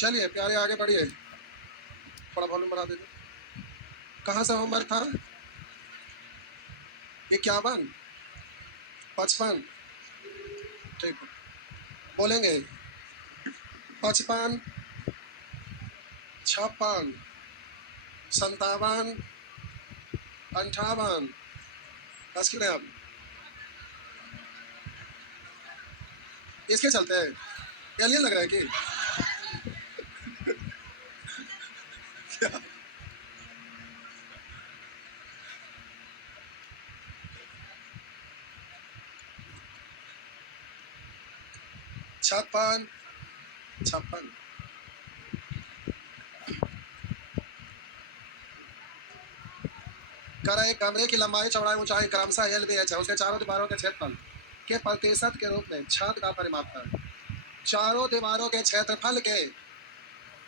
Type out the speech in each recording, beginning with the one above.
चलिए प्यारे आगे बढ़िए, थोड़ा वॉल्यूम बढ़ा दीजिए। कहाँ से होमवर्क था? 51, 55, ठीक है। बोलेंगे 55, 56, 57, 58। बस क्यों नहीं आप इसके चलते हैं? एलियन लग रहा है कि 56, 56। करा एक कमरे की लंबाई चौड़ाई ऊंचाई क्रमशः एल बी एच है, उसके चारों दीवारों के क्षेत्रफल के प्रतिशत के रूप में छत का परिमाप है। चारों दीवारों के क्षेत्रफल के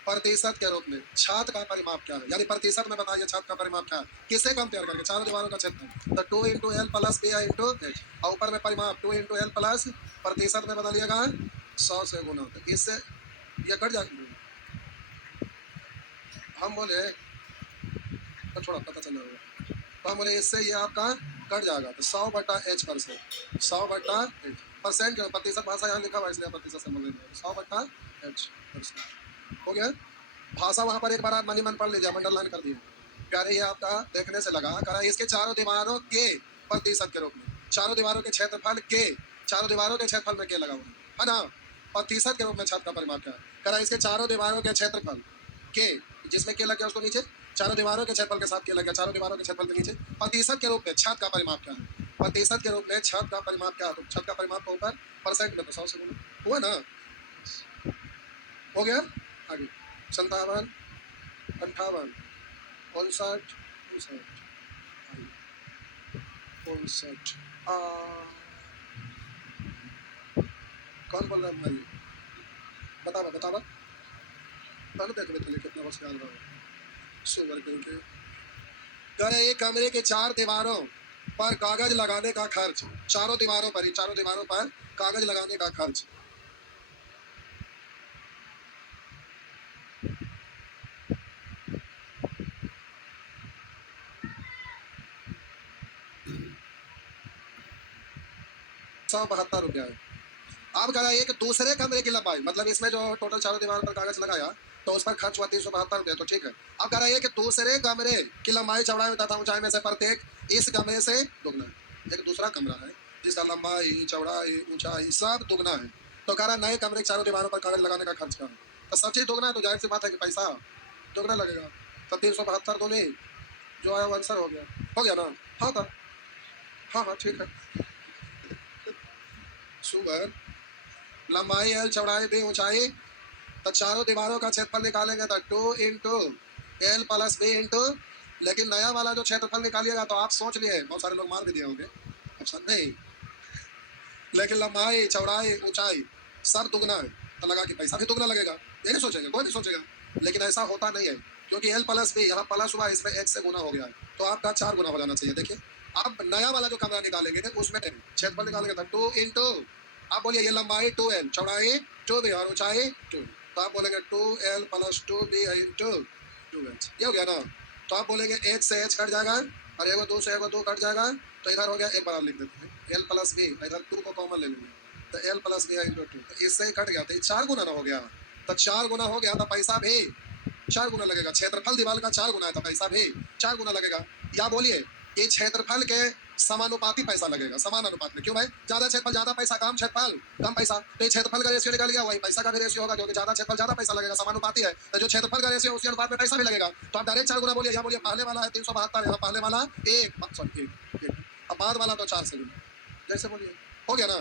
प्रतिशत के रूप में छत का परिमाप क्या है? यानी प्रतिशत में बताइए छत का परिमाप क्या है, किससे कंपेयर करके? चारों दीवारों का क्षेत्रफल तो 2 into L plus B into H, और ऊपर में परिमाप 2 इंटू एल प्लस प्रतिशत में बदलिएगा 100 से गुना, तो इससे ये कट जाएगा। हम बोले तो थोड़ा पता चल जाएगा, तो हम बोले इससे ये आपका कट जाएगा, तो 100/H%, 100/H परसेंट, प्रतिशत भाषा यहाँ लिखा हुआ है इसलिए प्रतिशत से बोल रहे हैं, 100/H%। हो गया। भाषा वहां पर एक बार आप मनी मन पढ़ लीजिए, अंडरलाइन कर दिए प्यारे। ये आपका देखने से लगा करा इसके चारों दीवारों के प्रतिशत के रूप में, चारों दीवारों के क्षेत्रफल के, चारों दीवारों के क्षेत्रफल में के लगा हुआ है ना, प्रतिशत के रूप में छत का परिमाप क्या है? करा इसके चारों दीवारों के क्षेत्रफल के, जिसमें के लग गया उसको नीचे, चारों दीवारों के क्षेत्रफल के साथ के लग गया, चारों दीवारों के क्षेत्रफल के नीचे प्रतिशत के रूप में छत का परिमाप क्या है? प्रतिशत के रूप में छत का परिमाप क्या है? तो छत का परिमाप को ऊपर परसेंट में तो 100 से गुना हुआ ना। हो गया। आगे 57, 58, 59, 59। कौन बोल रहा है भाई? बतावा बतावा, पहले देख लेते कितना वर्ष याद रहा। सुगर करके करे एक कमरे के चार दीवारों पर कागज लगाने का खर्च, चारों दीवारों पर ही, चारों दीवारों पर कागज लगाने का खर्च ₹172 है। अब करा एक दूसरे कमरे की लंबाई, मतलब इसमें जो टोटल चारों दीवारों पर कागज लगाया तो उस पर खर्च हुआ ₹372, तो ठीक है। अब करा एक दूसरे कमरे की लंबाई चौड़ाई तथा ऊंचाई में से प्रत्येक इस कमरे से दुगना है। एक दूसरा कमरा है जिसका लंबाई चौड़ाई ऊंचाई सब दुगना है, तो कह रहा नए कमरे की चारों दीवारों पर कागज लगाने का खर्च क्या है? तो सब चीज दुगना है, तो जाहिर सी बात है कि पैसा दुगना लगेगा। तो 372 दूनी जो है वो आंसर हो गया ना। हाँ था, हाँ हाँ ठीक है। सुगर लंबाई एल चौड़ाई बी ऊंचाई, तो चारों दीवारों का क्षेत्रफल निकालेंगे तो 2 into L plus B into, लेकिन नया वाला जो क्षेत्रफल निकालिएगा तो आप सोच लिए बहुत सारे लोग मार भी दिए होंगे, ऑप्शन नहीं, लेकिन लंबाई चौड़ाई ऊंचाई सब दुगना है, तो लगा कि पैसा भी दुगना लगेगा। ये नहीं सोचेंगे, कोई नहीं सोचेगा, लेकिन ऐसा होता नहीं है क्योंकि एल प्लस बी यहाँ प्लस हुआ, इसमें एक से गुना हो गया है, तो आपका 4 गुना हो जाना चाहिए। देखिए अब नया वाला जो कमरा निकालेंगे उसमें क्षेत्रफल निकालेंगे तो 2 इंटू, आप बोलिए ये लंबाई 2L चौड़ाई 2B और ऊंचाई 2, तो आप बोलेंगे 2L plus 2B into 2H, ये हो गया ना। तो आप बोलेंगे H से H कट जाएगा और एगो 2 से एगो 2 कट जाएगा, तो इधर हो गया एक बार लिख देते हैं L प्लस बी, इधर 2 को कॉमन ले लेंगे तो L प्लस बी इंटू 2, तो इससे ही कट गया, तो 4 गुना ना हो गया, तो 4 गुना हो गया तो पैसा भी 4 गुना लगेगा। क्षेत्रफल दीवार का 4 गुना है तो पैसा भी 4 गुना लगेगा। या बोलिए ये क्षेत्रफल के समानुपाती पैसा लगेगा, समान अनुपात में। क्यों भाई? ज्यादा क्षेत्रफल ज्यादा पैसा, कम क्षेत्रफल कम पैसा, तो ये क्षेत्रफल का रेशियो निकल गया, वही पैसा का भी रेशियो होगा, क्योंकि ज्यादा क्षेत्रफल ज्यादा पैसा लगेगा, समानुपाती है, तो जो क्षेत्रफल का रेशियो उसी अनुपात में पैसा भी लगेगा। तो आप डायरेक्ट 4 गुना बोलिए, या बोलिए पहले वाला है 372, यहाँ पहले वाला एक, अब बाद वाला तो 4 से गुना, जैसे बोलिए हो गया ना।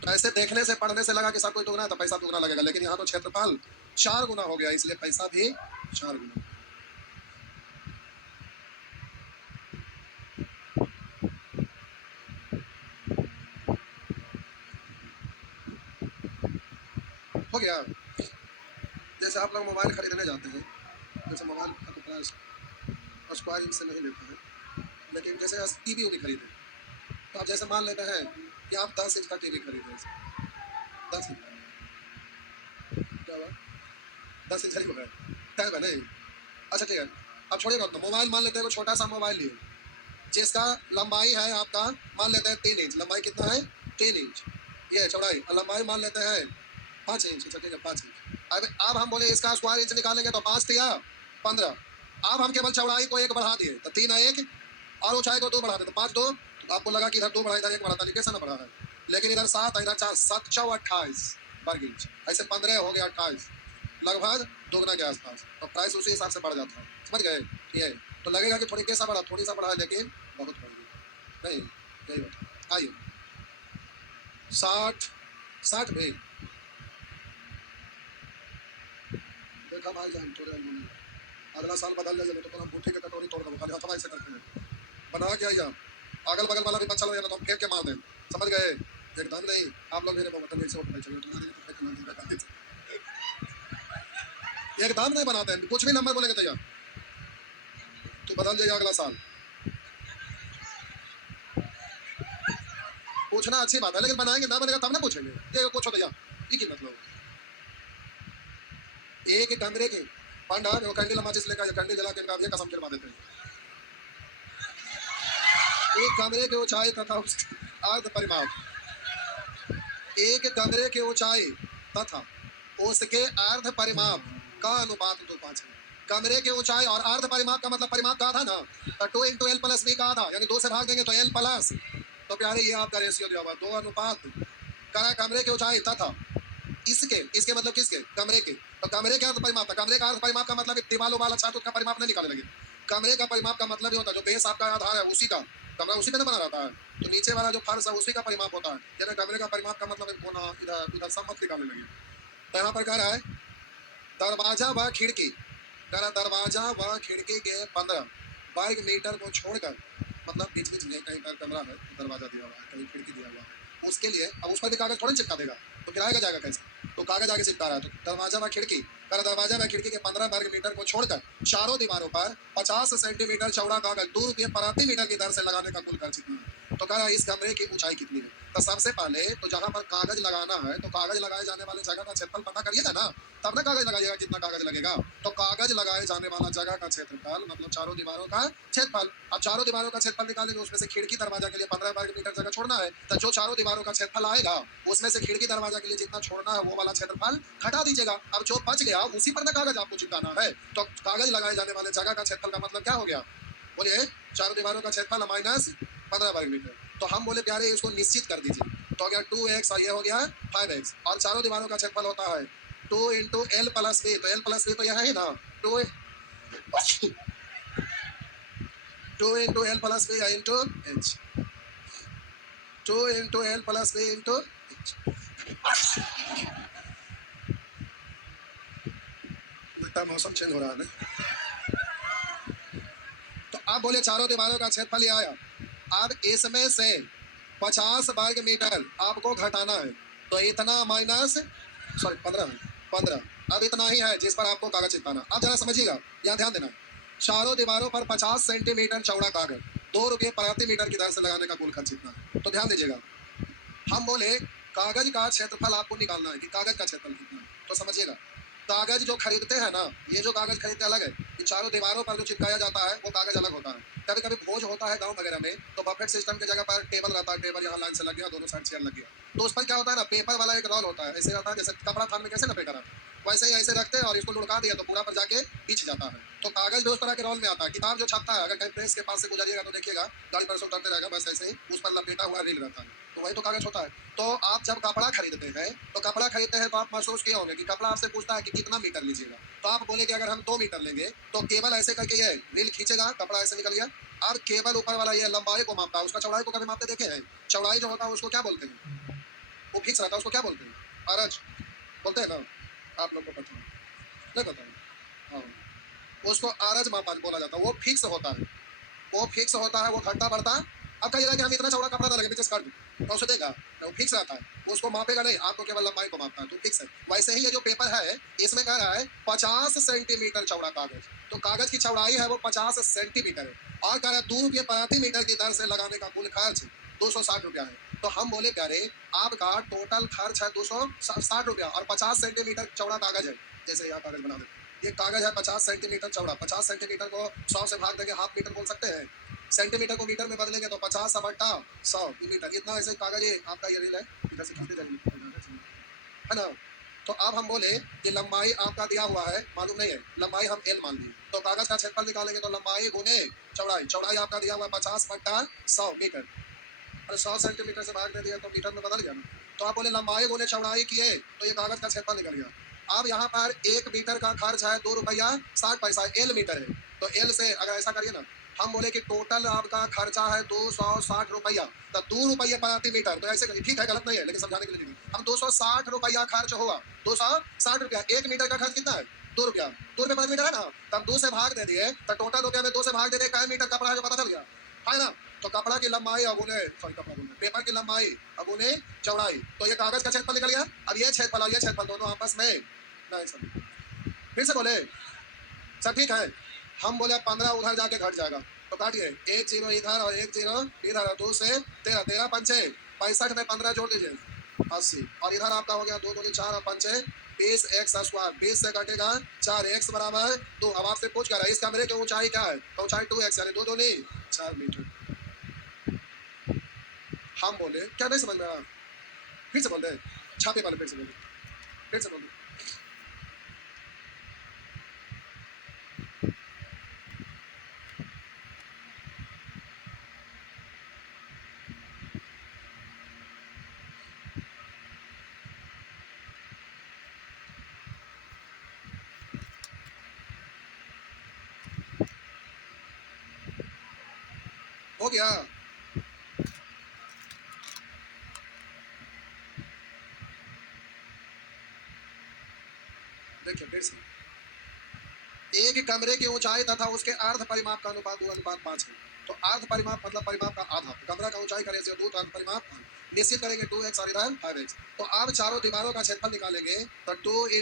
तो ऐसे देखने से पढ़ने से लगा कि सब कुछ दुगना है तो पैसा दुगना लगेगा, लेकिन यहाँ तो क्षेत्रफल 4 गुना हो गया, इसलिए पैसा भी 4 गुना हो गया। जैसे आप लोग मोबाइल खरीदने जाते हैं, जैसे मोबाइल का तो प्राइस स्क्वायर इंच से नहीं लेते हैं, लेकिन जैसे टीवी भी खरीदे, तो आप जैसे मान लेते हैं कि आप 10 इंच का टीवी खरीदे, 10 इंच क्या हुआ? 10 इंच हो गए, टाइम है नहीं। अच्छा ठीक है, अब छोड़िए बात, मोबाइल मान लेते हैं, छोटा सा मोबाइल लिए जिसका लंबाई है आपका, मान लेते हैं 3 इंच, लंबाई कितना है 3 इंच, ये चौड़ाई, और लंबाई मान लेते हैं 5 इंच। अच्छा ठीक है 5 इंच। अब हम बोले इसका स्क्वायर इंच निकालेंगे तो 5 दिया 15। अब हम केवल चौड़ाई को 1 बढ़ा दिए तो 3 है 1, और ऊंचाई को 2 बढ़ा दे तो 5 2। तो आपको लगा कि इधर 2 बढ़ा इधर 1 बढ़ा, था कैसा ना बढ़ा है, लेकिन इधर 7 इधर 4, 7 चौ 28 वर्ग इंच, ऐसे 15 हो गया 28, लगभग दोगुना के आसपास। तो प्राइस उसी हिसाब से बढ़ जाता है, समझ गए। ये तो लगेगा कि थोड़ी कैसा बढ़ा, थोड़ी सा बढ़ा है, लेकिन बहुत बढ़ गई नहीं, यही बात। आइए 60 60 भाई, देखा भाई जान थोड़े अगला साल बदल जाएगा तो हम बूटी के कटोरी तोड़ देंगे, खाली हथवा ऐसे करते हैं, बना के आइए। अगल बगल वाला भी बच्चा लोग तो हम फेंक के मार दें, समझ गए। एकदम नहीं, आप लोग मेरे बटन से उठ चलिए, एकदम नहीं बनाते हैं, कुछ भी नंबर बोलेंगे तैयार तो बदल जाएगा अगला साल। पूछना अच्छी बात है, लेकिन बनाएंगे ना बनेगा तब ना पूछेंगे, देखो कुछ हो तैयार, ये मतलब एक कमरे के पांडा वो कैंडल माचिस लेकर कैंडल जला के इनका भी कसम खिलवा देते हैं। एक कमरे की ऊंचाई तथा अर्ध परिमाप, एक कमरे की ऊंचाई तथा उसके अर्ध परिमाप का अनुपात 2:5 है। कमरे की ऊंचाई और अर्ध परिमाप का मतलब परिमाप का आधा ना, तो 2 इंटू एल प्लस बी का आधा, यानी 2 से भाग देंगे तो एल प्लस, तो प्यारे ये आपका रेशियो दिया हुआ 2 अनुपात करा कमरे की ऊंचाई तथा इसके, इसके मतलब किसके, कमरे के। तो कमरे के अर्ध परिमाप था, कमरे का अर्ध परिमाप का मतलब दीवारों वाला छत का परिमाप नहीं निकाले लगे। कमरे का परिमाप का मतलब ये होता है जो बेस आपका आधार है उसी का, कमरा उसी पे ना बना रहता है, तो नीचे वाला जो फर्श है उसी का परिमाप होता है, यानी कमरे का परिमाप का मतलब कोना इधर उधर सब मत निकालने लगे। तो यहाँ पर कह रहा है दरवाजा व खिड़की, कह रहा दरवाजा व खिड़की के 15 वर्ग मीटर को छोड़कर, मतलब बीच बीच में कहीं पर कमरा है दरवाजा दिया हुआ है कहीं खिड़की दिया हुआ है, उसके लिए अब उस पर भी कागज थोड़ी चिपका देगा, तो फिर आएगा जाएगा कैसे, तो कागज आगे चिपका रहा है। तो दरवाजा व खिड़की, कर दरवाजा व खिड़की के 15 वर्ग मीटर को छोड़कर चारों दीवारों पर 50 सेंटीमीटर चौड़ा कागज 2 रुपये प्रति मीटर की दर से लगाने का कुल खर्च कितना है। तो कह रहा है इस कमरे की ऊंचाई कितनी है। तो सबसे पहले तो जहां पर कागज लगाना है तो कागज लगाए जाने वाले जगह का क्षेत्रफल पता करिएगा ना, तब ना कागज लगाइएगा, कितना कागज लगेगा। तो कागज लगाए जाने वाला जगह का क्षेत्रफल मतलब चारों दीवारों का क्षेत्रफल। अब चारों दीवारों का क्षेत्रफल निकालेंगे, उसमें से खिड़की दरवाजा के लिए 15 वर्ग मीटर जगह छोड़ना है, तो जो चारों दीवारों का क्षेत्रफल आएगा उसमें से खिड़की दरवाजा के लिए जितना छोड़ना है वो वाला क्षेत्रफल घटा दीजिएगा। अब जो बच गया उसी पर ना कागज आपको चिपकाना है। तो कागज लगाए जाने वाले जगह का क्षेत्रफल का मतलब क्या हो गया, बोलिए चारों दीवारों का क्षेत्रफल माइनस 15 वर्ग मीटर। तो हम बोले प्यारे इसको निश्चित कर दीजिए, तो हो गया 2x और ये हो गया 5x, और चारों दीवारों का क्षेत्रफल होता है 2 इंटू एल प्लस बी, तो एल प्लस बी तो यह है ना 2 2 into L plus B into H, 2 into L plus B into H. लगता है मौसम चेंज हो रहा है ना। तो आप बोले चारों दीवारों का क्षेत्रफल ये आया। अब इसमें से 50 वर्ग मीटर आपको घटाना है, तो इतना माइनस सॉरी 15 अब इतना ही है जिस पर आपको कागज चिपकाना। अब जरा समझिएगा, यहाँ ध्यान देना, चारों दीवारों पर 50 सेंटीमीटर चौड़ा कागज 2 रुपये प्रति मीटर की दर से लगाने का कुल खर्च इतना है। तो ध्यान दीजिएगा, हम बोले कागज का क्षेत्रफल आपको निकालना है कि कागज का क्षेत्रफल कितना है। तो समझिएगा कागज जो खरीदते हैं ना, ये जो कागज खरीदते अलग है, इन चारों दीवारों पर जो चिपकाया जाता है वो कागज अलग होता है। कभी कभी भोज होता है गांव वगैरह में, तो बफेट सिस्टम की जगह पर टेबल रहता है, टेबल यहाँ लाइन से लग गया, दोनों साइड चेयर लग गया, तो उस पर क्या होता है ना पेपर वाला एक रोल होता है, ऐसे रहता है जैसे कपड़ा थान में कैसे ना पेपर आता है, वैसे ही ऐसे रखते हैं और इसको लुढ़का दिया तो पूरा पर जाके पीछ जाता है। तो कागज भी उस तरह के रोल में आता है। किताब जो छपता है अगर कहीं प्रेस के पास से गुजरिएगा तो देखिएगा गाड़ी पर से उतरते रहेगा, बस ऐसे ही उस पर लपेटा हुआ रील रहता है, तो वही तो कागज होता है। तो आप जब कपड़ा खरीदते हैं तो कपड़ा खरीदते हैं तो आप महसूस किए होंगे कि कपड़ा आपसे पूछता है कि कितना मीटर लीजिएगा, तो आप बोले कि अगर हम 2 मीटर लेंगे तो केवल ऐसे करके ये रील खींचेगा, कपड़ा ऐसे निकल गया, और केवल ऊपर वाला ये लंबाई को मापता है, उसका चौड़ाई को कभी मापते देखे हैं। चौड़ाई जो होता है उसको क्या बोलते हैं, वो फिक्स रहता है, उसको क्या बोलते हैं, अरज बोलते हैं ना, आप लोग को पता है नहीं पता है, हाँ उसको आरज मापा बोला जाता है, वो फिक्स होता है, वो फिक्स होता है, वो घटता बढ़ता। अब कहिएगा कि हम इतना चौड़ा कपड़ा ना लगे पीछे स्कर्ट तो उसे देगा, वो फिक्स रहता है, वो उसको मापेगा नहीं, आपको केवल लंबाई को मापता है, तो फिक्स है। वैसे ही ये जो पेपर है इसमें कह रहा है 50 सेंटीमीटर चौड़ा कागज, तो कागज की चौड़ाई है वो 50 सेंटीमीटर है, और कह रहा है 2 रुपये प्रति मीटर की दर से लगाने का कुल खर्च 260 रुपया है। तो हम बोले प्यारे आपका टोटल खर्च है 260 रुपया, और 50 सेंटीमीटर चौड़ा कागज है, जैसे यहाँ कागज बना दे, ये कागज है 50 सेंटीमीटर चौड़ा, 50 सेंटीमीटर को 100 से भाग देंगे हाफ मीटर बोल सकते हैं, सेंटीमीटर को मीटर में बदलेंगे तो 50/100 मीटर, इतना ऐसे कागज ये आपका ये रील है, इधर से खींचते जाएंगे, है ना। तो अब हम बोले कि लंबाई आपका दिया हुआ है, मालूम नहीं है, लंबाई हम एल मान ली, तो कागज का क्षेत्रफल निकालेंगे तो लंबाई गुने चौड़ाई, चौड़ाई आपका दिया हुआ है 50/100 मीटर, अरे 100 सेंटीमीटर से भाग दे दिया तो मीटर में बदल गया ना। तो आप बोले लंबाई गुने चौड़ाई किए तो ये कागज का क्षेत्रफल निकल गया। अब यहाँ पर 1 मीटर का खर्च है 2 रुपया 60 पैसा, एल मीटर है, तो एल से अगर ऐसा करिए ना, हम बोले कि टोटल आपका खर्चा है 260 रुपया, तो 2 रुपये प्रति मीटर, तो ऐसे करिए, ठीक है गलत नहीं है लेकिन समझाने के लिए हम 260 रुपया खर्च हुआ, 260 रुपया, 1 मीटर का खर्च कितना है 2 रुपया, 2 रुपये प्रति मीटर है ना, तब 2 से भाग दे दिए तो टोटल रुपया में 2 से भाग दे दिए, कै मीटर कपड़ा है जो पता चल गया, है ना। तो कपड़ा की लंबाई अगुने, सॉरी कपड़ा बोले, पेपर की लंबाई अगुने चौड़ाई, तो ये कागज का क्षेत्रफल निकल गया। अब ये क्षेत्रफल और ये क्षेत्रफल दोनों आपस में नहीं सब, फिर से बोले सब ठीक है, हम बोले 15 उधर जाके घट जाएगा, तो काटिए 1 0 इधर और 1 0 इधर, 2 से 13, 13 पंचे 65 में 15 जोड़ दीजिए 80, और इधर आपका हो गया 2 2 4 और पंचे 20 x स्क्वायर, 20 से कटेगा 4 x बराबर 2। अब आपसे पूछ कर इस कमरे की ऊंचाई क्या है, तो ऊंचाई 2x यानी 2 2 नहीं 4 मीटर। हम बोले क्या नहीं समझ में आया, फिर से बोलते छापे वाले, फिर से बोले, फिर से बोलते हो गया। देखिए फिर से, एक कमरे की ऊंचाई तथा उसके अर्ध परिमाप का अनुपात 2:5 है, तो अर्ध परिमाप मतलब परिमाप का आधा, कमरा का ऊंचाई का रेशियो 2 तो अर्ध परिमाप निश्चित करेंगे 2x और इधर 5x। तो अब चारों दीवारों का क्षेत्रफल निकालेंगे तो 2 ×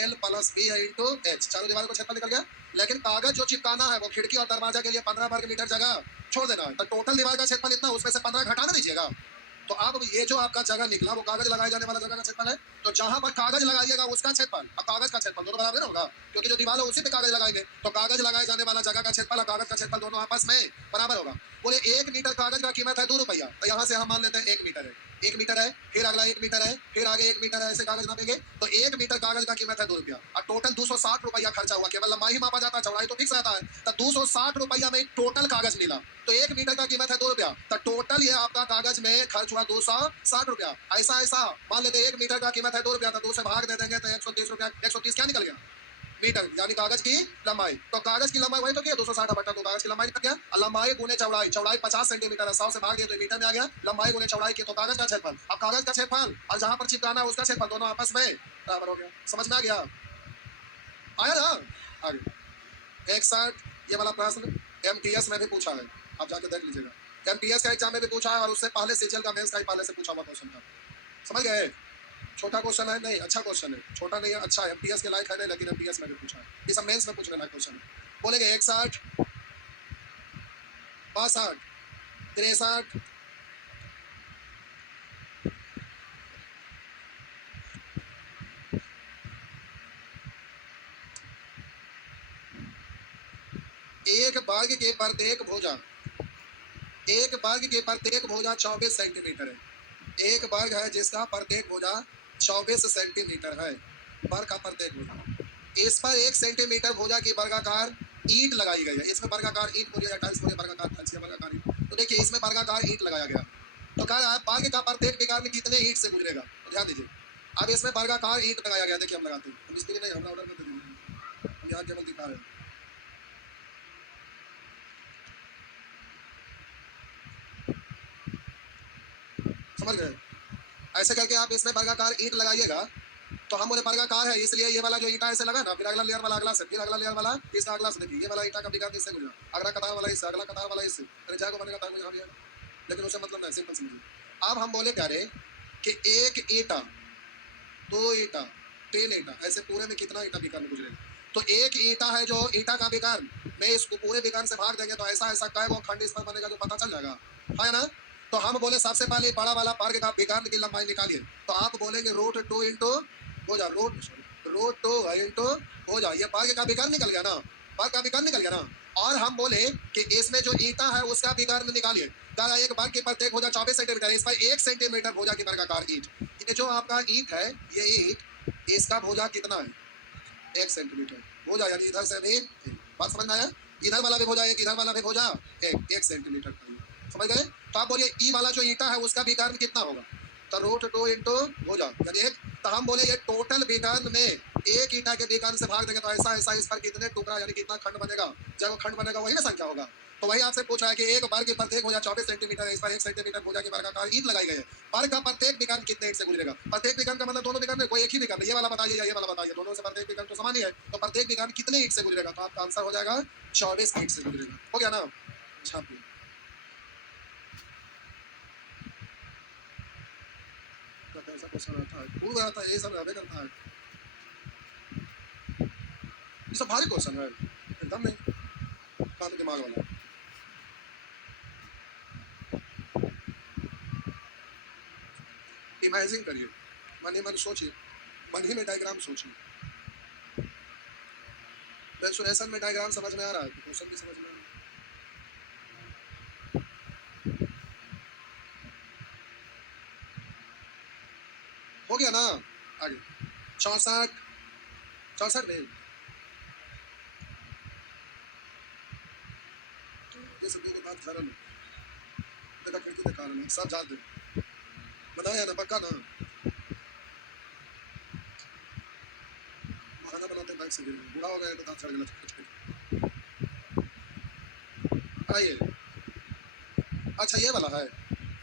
L + B × H, चारों दीवारों का क्षेत्रफल निकल गया। लेकिन कागज जो चिपकाना है वो खिड़की और दरवाजा के लिए 15 वर्ग मीटर जगह छोड़ देना है, तो टोटल दीवार का क्षेत्रफल इतना, उसमें से 15 घटा ना दीजिएगा। तो अब ये जो आपका जगह निकला वो कागज लगाए जाने वाला जगह का क्षेत्रफल है, तो जहां पर कागज लगाइएगा उसका क्षेत्रफल और कागज का क्षेत्रफल दोनों बराबर होगा, क्योंकि जो दीवार है उसी पे कागज लगाएंगे, तो कागज लगाए जाने वाला जगह का क्षेत्रफल और कागज का क्षेत्रफल दोनों आपस में बराबर होगा। बोले 1 मीटर कागज का कीमत है 2 रुपया, तो यहाँ से हम मान लेते हैं 1 मीटर है, 1 मीटर है, फिर अगला 1 मीटर है, फिर आगे 1 मीटर है, ऐसे कागज नापेंगे तो 1 मीटर कागज का कीमत है 2 रुपया, और टोटल 260 रुपया खर्चा हुआ, केवल लंबाई ही मापा जाता है, चौड़ाई तो फिक्स रहता है, तो 260 रुपया में टोटल कागज मिला, तो 1 मीटर का कीमत है 2 रुपया, तो टोटल ये आपका कागज में खर्च हुआ 260 रुपया। ऐसा ऐसा मान लेते 1 मीटर का कीमत है 2 रुपया, तो 2 से भाग दे देंगे तो 130 रुपया, 130 क्या निकल गया मीटर, यानी कागज की लंबाई, तो कागज की लंबाई वही तो क्या 260/2, कागज की लंबाई निकल गया, और लंबाई गुने चौड़ाई, चौड़ाई 50 सेंटीमीटर है, 100 से भाग दिए तो मीटर में आ गया, लंबाई गुने चौड़ाई की तो कागज का क्षेत्रफल, अब कागज का क्षेत्रफल और जहां पर चिपकाना है उसका क्षेत्रफल दोनों आपस में बराबर हो गया। समझ में आ गया, आया ना। आगे 61 ये वाला प्रश्न MTS में भी पूछा है, आप जाके देख लीजिएगा, MTS का एग्जाम में भी पूछा है और उससे पहले CGL का मेंस का ही पहले से पूछा हुआ क्वेश्चन था, समझ गए। छोटा क्वेश्चन है, नहीं अच्छा क्वेश्चन है, छोटा नहीं है, अच्छा है, MTS के लायक है नहीं, लेकिन MTS में भी पूछा है, ये सब मेंस में पूछने लायक क्वेश्चन है। बोलेंगे 61 62 63 एक वर्ग के प्रत्येक भुजा, एक वर्ग के प्रत्येक भुजा 24 सेंटीमीटर है, एक वर्ग है जिसका प्रत्येक भुजा 24 सेंटीमीटर है, वर्ग का प्रत्येक भुजा, इस पर 1 सेंटीमीटर भुजा की वर्गाकार ईंट लगाई गई है, इसमें वर्गाकार ईंट बोलिए या टाइल्स बोलिए, वर्गाकार टाइल्स या वर्गाकार ईंट, तो देखिए इसमें वर्गाकार ईंट लगाया गया, तो कह रहा है वर्ग का प्रत्येक विकार में कितने ईंट से गुजरेगा, तो ध्यान दीजिए। अब इसमें वर्गाकार ईंट लगाया गया, देखिए हम लगाते हैं, हम मिस्त्री नहीं, हमरा ऑर्डर में दे देंगे, हम यहाँ केवल दिखा रहे हैं। समझ गए, ऐसे करके आप इसमें वर्गाकार ईंट लगाइएगा, तो हम बोले वर्गाकार है इसलिए ये वाला जो ईंटा ऐसे लगा ना, फिर अगला लेयर वाला अगला से, फिर अगला लेयर वाला इसका अगला से, देखिए ये वाला ईंटा का विकार इससे गुजरा, अगला कतार वाला इससे, अगला कतार वाला इससे, त्रिज्या को बनेगा तार को यहाँ दिया, लेकिन उससे मतलब नहीं, सिंपल समझिए। अब हम बोले प्यारे कि एक ईंटा, 2 ईंटा, 3 ईंटा, ऐसे पूरे में कितना ईंटा विकार में गुजरेगा, तो एक ईंटा है जो ईंटा का विकार में इसको पूरे विकार से भाग देंगे तो ऐसा ऐसा कै वो खंड इस पर बनेगा जो पता चल जाएगा, है ना। तो हम बोले सबसे पहले बड़ा वाला वर्ग का विकर्ण की लंबाई निकालिए, तो आप बोलेंगे √2 × भुजा, रूट 2 इंटू हो जाए, ये वर्ग का विकर्ण निकल गया ना, वर्ग का विकर्ण निकल गया ना। और हम बोले कि इसमें जो ईटा है उसका विकर्ण निकालिए। कह एक वर्ग की प्रत्येक भुजा 24 सेंटीमीटर, इस पर 1 सेंटीमीटर भुजा की वर्गाकार ईंट। ये जो आपका ईंट है, ये ईंट, इसका भुजा कितना है? 1 सेंटीमीटर भुजा, यानी इधर से भी बात समझ में आया? इधर वाला भी भुजा एक, इधर वाला भी भुजा एक सेंटीमीटर का, समझ गए? तो आप बोलिए ई वाला जो ईंटा है उसका विकर्ण कितना होगा? तो रूट 2 इंटू भुजा यानी एक। तो हम बोले ये टोटल विकर्ण में एक ईंटा के विकर्ण से भाग देंगे तो ऐसा ऐसा इस पर कितने टुकड़ा यानी कितना खंड बनेगा, जब वो खंड बनेगा वही ना संख्या होगा। तो वही आपसे पूछा है कि एक वर्ग की प्रत्येक भुजा 24 सेंटीमीटर है, इस पर 1 सेंटीमीटर भुजा की वर्गाकार ईंट लगाई गई है। वर्ग का प्रत्येक विकर्ण कितने ईंट से गुजरेगा? प्रत्येक विकर्ण का मतलब दोनों विकर्ण कोई एक ही विकर्ण, ये वाला बताइए या ये वाला बताइए, दोनों से प्रत्येक विकर्ण तो समान ही है। तो प्रत्येक विकर्ण कितने ईंट से गुजरेगा? तो आपका आंसर हो जाएगा 24 ईंट से गुजरेगा। हो गया ना? छापिए। ऐसा क्वेश्चन आता है, खूब आता है, ये सब हमें करता है। ये सब भारी क्वेश्चन है, एकदम नहीं बात दिमाग वाला। इमेजिन करिए, मन ही मन सोचिए, मन ही में डायग्राम सोचिए। मेंसुरेशन में डायग्राम समझ में आ रहा है तो क्वेश्चन भी समझ में आ रहा है। हो गया ना? आगे 64 में ये सब के बात कारण देखा, खिड़की के कारण सब जान दे बताया ना, पक्का ना? बहाना बनाते बाइक से गिर गए, बुरा हो गया तो दांत सड़ गया। आइए, अच्छा ये वाला है,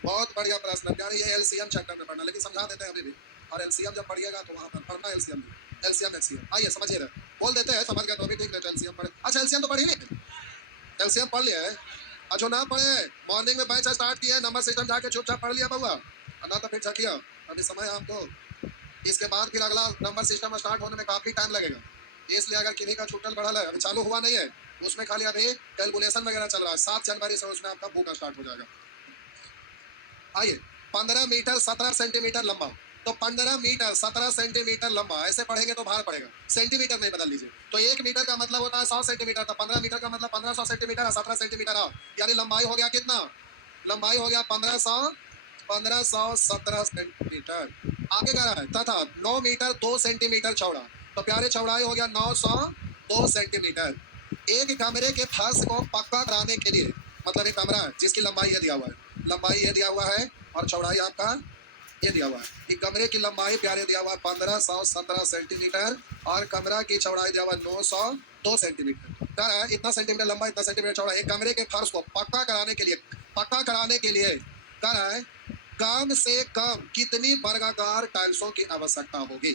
बहुत बढ़िया प्रश्न है यानी, ये एलसीएम चैप्टर में पढ़ना, लेकिन समझा देते हैं अभी भी। और एलसीएम जब पढ़िएगा तो वहां पर पढ़ना एलसीएम एक्सीएम। आइए समझिए ना, बोल देते हैं, समझ गए तो अभी ठीक है। एलसीएम पढ़े, अच्छा एलसीएम तो पढ़ी नहीं, एलसीएम पढ़ लिया है। और जो ना पढ़े, मॉर्निंग में बैच स्टार्ट किया, नंबर सिस्टम जाके चुपचाप पढ़ लिया बउआ, ना तो फिर छकिया। अभी समय आपको, इसके बाद फिर अगला नंबर सिस्टम स्टार्ट होने में काफी टाइम लगेगा, इसलिए अगर किन्हीं का छुट्टल बढ़ल है, अभी चालू हुआ नहीं है, उसमें खाली अभी कैलकुलेशन वगैरह चल रहा है। 7 जनवरी से उसमें आपका बुक स्टार्ट हो जाएगा। आइए, 15 मीटर 17 सेंटीमीटर लंबा, तो 15 मीटर 17 सेंटीमीटर लंबा, ऐसे पढ़ेंगे तो भार पड़ेगा, सेंटीमीटर नहीं बदल लीजिए। तो 1 मीटर का मतलब होता है 100 सेंटीमीटर, तो 15 मीटर का मतलब 1500 सेंटीमीटर, 17 सेंटीमीटर, यानी लंबाई हो गया कितना? लंबाई हो गया 1517 सेंटीमीटर। आगे कह रहा है तथा 9 मीटर 2 सेंटीमीटर चौड़ा, तो प्यारे चौड़ाई हो गया 902 सेंटीमीटर। एक कमरे के फर्श को पक्का कराने के लिए, मतलब एक कमरा है जिसकी लंबाई ये दिया हुआ है, लंबाई ये दिया हुआ है और चौड़ाई आपका ये दिया हुआ है। एक कमरे की लंबाई प्यारे दिया हुआ है 1517 सेंटीमीटर और कमरा की चौड़ाई दिया हुआ 902 सेंटीमीटर। कह रहा है इतना सेंटीमीटर लंबा, इतना सेंटीमीटर चौड़ा। एक कमरे के फर्श को पक्का कराने के लिए, पक्का कराने के लिए कह रहा है कम से कम कितनी वर्गाकार टाइल्सों की आवश्यकता होगी?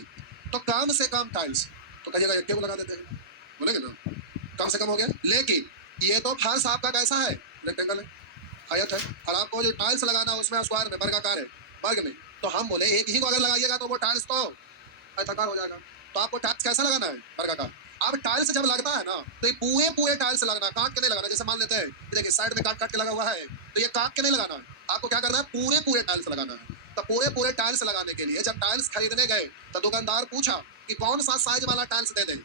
तो कम से कम टाइल्स, तो कहिएगा एक टेबल लगा देते हैं, बोलेंगे ना, कम से कम हो गया। लेकिन ये तो फर्श आपका कैसा है? रेक्टेंगल है, आयत है, और आपको जो टाइल्स लगाना है उसमें स्क्वायर में, वर्गाकार है, वर्ग में। तो हम बोले एक ही को अगर लगाइएगा तो वो टाइल्स तो आयताकार हो जाएगा। तो आपको टाइल्स कैसा लगाना है? वर्गाकार। अब टाइल्स जब लगता है ना, तो ये पूरे पूरे टाइल्स लगाना, काट के नहीं लगाना। जैसे मान लेते हैं देखिए साइड में काट काट के लगा हुआ है, तो ये काट के नहीं लगाना है, आपको क्या करना है? पूरे पूरे टाइल्स लगाना है। तो पूरे पूरे टाइल्स लगाने के लिए जब टाइल्स खरीदने गए तो दुकानदार पूछा कि कौन सा साइज वाला टाइल्स दे दें।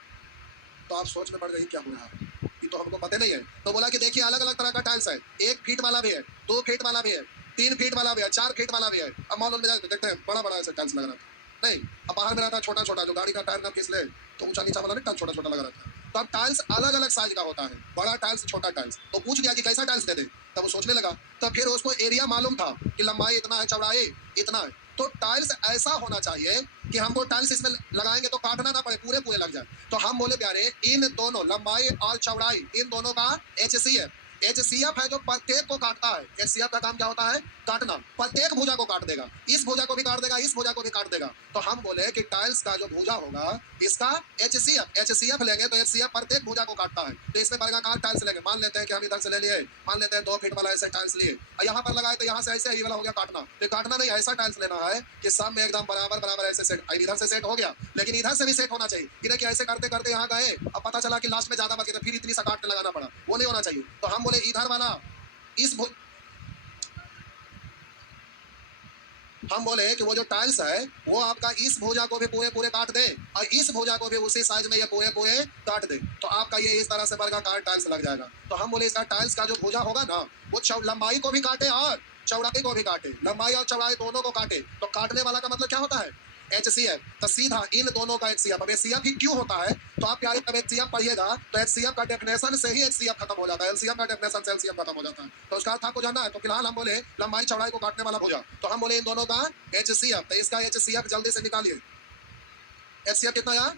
तो आप सोच में पड़ गई क्या हो रहा है, ये तो हमको पता नहीं है। तो बोला कि देखिए अलग अलग तरह का टाइल्स है, 1 फीट वाला भी है, 2 फीट वाला भी है, 3 फीट वाला भी है, 4 फीट वाला भी है। अब मॉल में जाकर देखते हैं बड़ा बड़ा ऐसा टाइल्स लगा रहता है, नहीं अब बाहर में रहता है छोटा छोटा, जो गाड़ी का टायर ना फिसले, तो ऊंचा नीचा वाला नहीं, छोटा छोटा लगा रहता है। तो अब टाइल्स अलग अलग साइज का होता है, बड़ा टाइल्स छोटा टाइल्स। तो पूछ लिया कि कैसा टाइल्स दे दे, तब वो सोचने लगा। तब फिर उसको एरिया मालूम था कि लंबाई इतना है, चौड़ाई इतना है। तो टाइल्स ऐसा होना चाहिए कि हमको टाइल्स इसमें लगाएंगे तो काटना ना पड़े, पूरे पूरे लग जाए। तो हम बोले प्यारे इन दोनों लंबाई और चौड़ाई, इन दोनों का एचसीएफ है जो प्रत्येक को काटता है। एचसीएफ का काम क्या होता है? काटना। प्रत्येक भुजा को काट देगा, इस भुजा को भी काट देगा, इस भुजा को भी काट देगा। तो हम बोले कि टाइल्स का जो भुजा होगा इसका एचसीएफ लेंगे तो एचसीएफ प्रत्येक भुजा को काटता है। तो इसमें वर्गाकार टाइल्स लेंगे, मान लेते हैं कि हम इधर से ले लिए, मान लेते हैं 2 फीट वाला ऐसे टाइल्स लिए, और यहाँ पर लगाए तो यहाँ से ऐसे ही वाला हो गया काटना। तो काटना नहीं, ऐसा टाइल्स लेना है कि सब में एकदम बराबर बराबर ऐसे सेट, इधर से सेट हो गया, लेकिन इधर से भी सेट होना चाहिए। कि देखिए ऐसे करते करते यहाँ गए, अब पता चला कि लास्ट में ज्यादा बच गया, फिर इतनी सा काट के लगाना पड़ा, वो नहीं होना चाहिए। तो हम बोले इधर वाला इस हम बोले कि वो जो टाइल्स है वो आपका इस भुजा को भी पूरे पूरे काट दे और इस भुजा को भी उसी साइज में ये पूरे पूरे काट दे, तो आपका ये इस तरह से वर्गाकार टाइल्स लग जाएगा। तो हम बोले इसका टाइल्स का जो भुजा होगा ना वो लंबाई को भी काटे और चौड़ाई को भी काटे, लंबाई और चौड़ाई दोनों को काटे। तो काटने वाला का मतलब क्या होता है? HCF। तो सीधा इन दोनों का HCF। अब HCF ही क्यों होता है? तो आप प्यारे जब HCF पढ़िएगा तो HCF का डेफिनेशन से ही HCF खत्म हो जाता है, LCF का डेफिनेशन से LCF खत्म हो जाता है। तो उसका अर्थ आपको जानना है। तो फिलहाल हम बोले लंबाई चौड़ाई को काटने वाला भुजा, तो हम बोले इन दोनों का HCF। तो इसका HCF जल्दी से निकालिए। HCF कितना यार?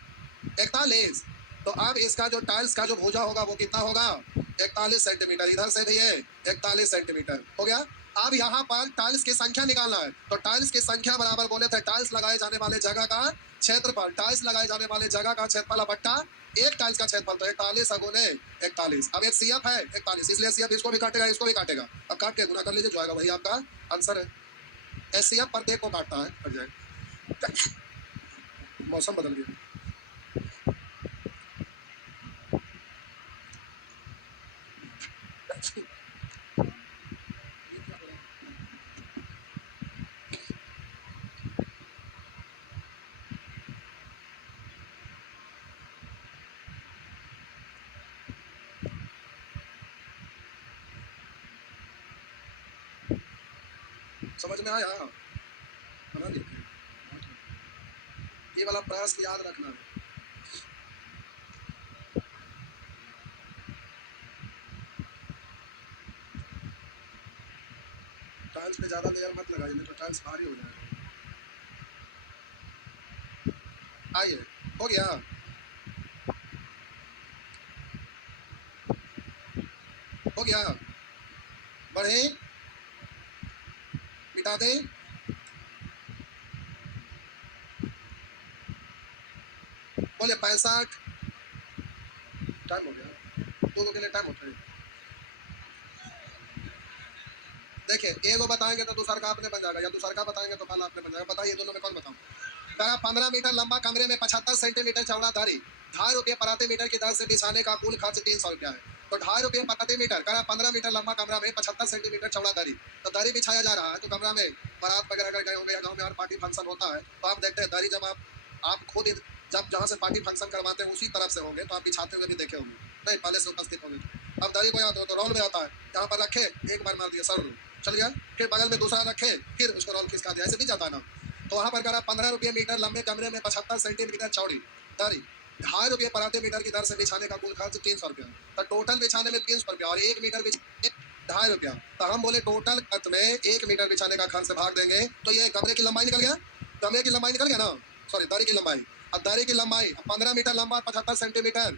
41। तो अब इसका जो टाइल्स का जो भुजा होगा वो कितना होगा? 41 सेंटीमीटर। इधर से भी है 41 सेंटीमीटर हो गया। अब यहाँ पर टाइल्स की संख्या निकालना है। तो टाइल्स की संख्या बराबर बोले थे टाइल्स लगाए जाने वाले जगह का क्षेत्रफल, टाइल्स लगाए जाने वाले जगह का क्षेत्रफल बट्टा एक टाइल्स का क्षेत्रफल। तो 41 अगुने 41। अब HCF है 41, इसलिए HCF इसको भी काटेगा इसको भी काटेगा। अब काट के गुना कर लीजिए, जो आएगा वही आपका आंसर है। HCF प्रत्येक को काटता है। हट जाए, मौसम बदल गया। समझ में आया? बना दिया। ये वाला प्रयास याद रखना है। टाइल्स पे ज्यादा लेयर मत लगाइए, नहीं तो टाइल्स भारी हो जाएगा। आइए, हो गया। हो गया, बढ़े, मिटा दे। बोले 65। टाइम हो गया, दोनों के लिए टाइम होता है। देखिए, एगो बताएंगे तो दूसरा का आपने बन जाएगा, या दूसरा का बताएंगे तो पहला आपने बन जाएगा। बताइए दोनों में कौन बताऊं? 15 मीटर लंबा कमरे में 75 सेंटीमीटर चौड़ा दरी ₹2.5 प्रति मीटर की दर से बिछाने का कुल खर्च ₹300 है। तो ₹2.5 प्रति मीटर, 15 मीटर लंबा कमरा में 75 सेंटीमीटर चौड़ा दरी, तो दरी बिछाया जा रहा है। तो कमरा में बारात वगैरह अगर गए होंगे या गाँव में और पार्टी फंक्शन होता है तो आप देखते हैं दरी जब आप खुद जब जहाँ से पार्टी फंक्शन करवाते हैं उसी तरफ से होंगे तो आप बिछाते हुए भी देखे होंगे, नहीं पहले से उपस्थित होंगे। अब दरी को याद हो तो रोल में आता है, यहाँ पर रखे एक बार मार दिया सर चल गया, फिर बगल में दूसरा रखे फिर उसको रोल खिसका दिया, ऐसे भी जाता है ना। तो वहाँ पर करा ₹15 मीटर लंबे कमरे में 75 सेंटीमीटर चौड़ी दरी ₹2.5 प्रति मीटर की दर से बिछाने का कुल खर्च ₹300। तो टोटल बिछाने में ₹300 और 1 मीटर बिछाने ₹2.5। तो हम बोले टोटल खर्च में 1 मीटर बिछाने का खर्च भाग देंगे तो ये कमरे की लंबाई निकल गया। कमरे की लंबाई निकल गया ना, सॉरी दरी की लंबाई। अब दरी की लंबाई 15 मीटर लंबा 75 सेंटीमीटर,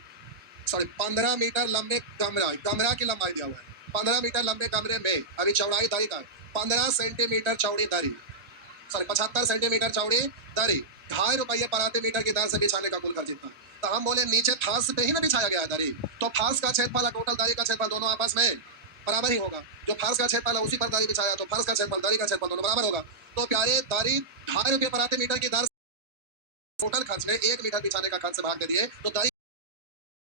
सॉरी 15 मीटर लंबे कमरा, कमरा की लंबाई दिया हुआ है 15 मीटर लंबे कमरे में। अभी चौड़ाई दरी का 15 सेंटीमीटर चौड़ी दरी, सॉरी 75 सेंटीमीटर चौड़ी दरी ₹2.5 प्रति मीटर की दर से बिछाने का कुल खर्च इतना। तो हम बोले नीचे फांस पे ही ना बिछाया गया है दरी, तो फांस का क्षेत्रफल और टोटल दरी का क्षेत्रफल दोनों आपस में बराबर ही होगा। जो फांस का क्षेत्रफल है उसी पर दरी बिछाया तो फांस का क्षेत्रफल दरी का क्षेत्रफल दोनों बराबर होगा। तो प्यारे दरी ₹2.5 प्रति मीटर की दर टोटल खर्च में 1 मीटर बिछाने का खर्च भाग दे दिए। तो दरी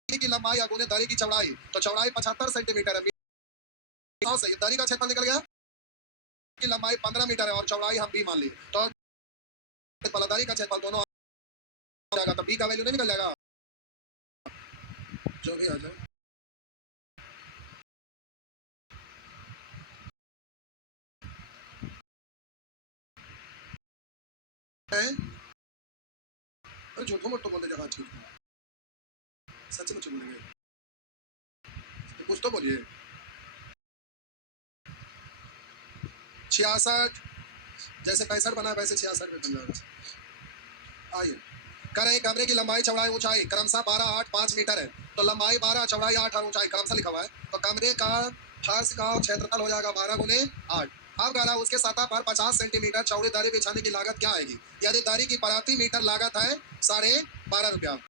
की लंबाई अगुने दरी की चौड़ाई, तो चौड़ाई 75 सेंटीमीटर है, दरी का क्षेत्रफल निकल गया की लंबाई 15 मीटर है और चौड़ाई हम बी मान लिए, तो पलादारी का क्षेत्रफल दोनों आ जाएगा। तो बी का वैल्यू नहीं निकल जाएगा, जो भी आ जाए। अरे झूठो मूठ तो बोलते जगह झूठ, सच में बोलेंगे तो कुछ तो बोलिए। 66 जैसे 65 बना वैसे 66 में बन जाएगा। आइए करें, कमरे की लंबाई चौड़ाई ऊंचाई क्रमशः 12, 8, 5 मीटर है। तो लंबाई 12, चौड़ाई 8 और ऊंचाई क्रमशः लिखा हुआ है। तो कमरे का फर्श का क्षेत्रफल हो जाएगा 12 गुने 8। अब कह रहा है उसके सतह पर 50 सेंटीमीटर चौड़ी दरी बिछाने की लागत क्या आएगी? यदि दरी की प्रति मीटर लागत है ₹12.5